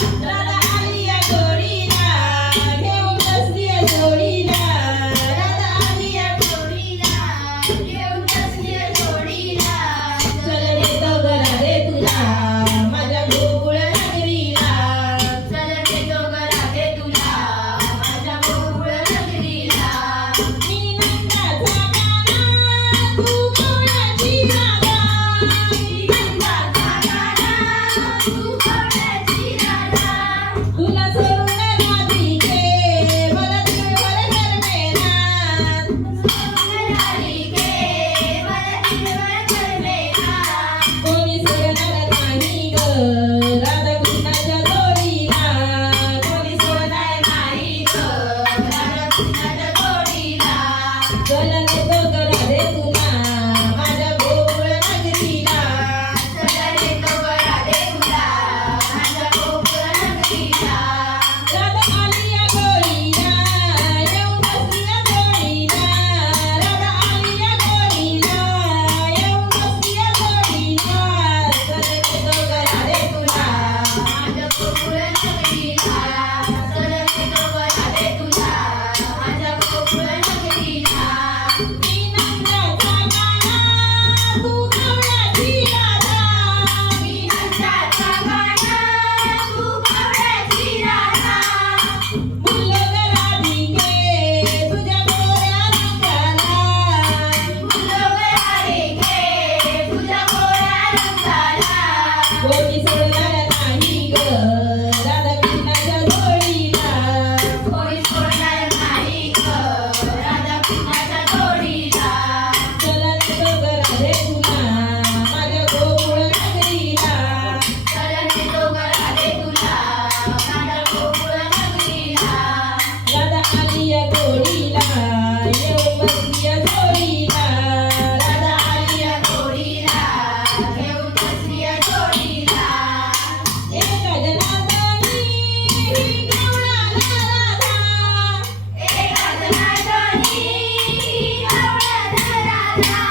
Ra Thank you. Bye.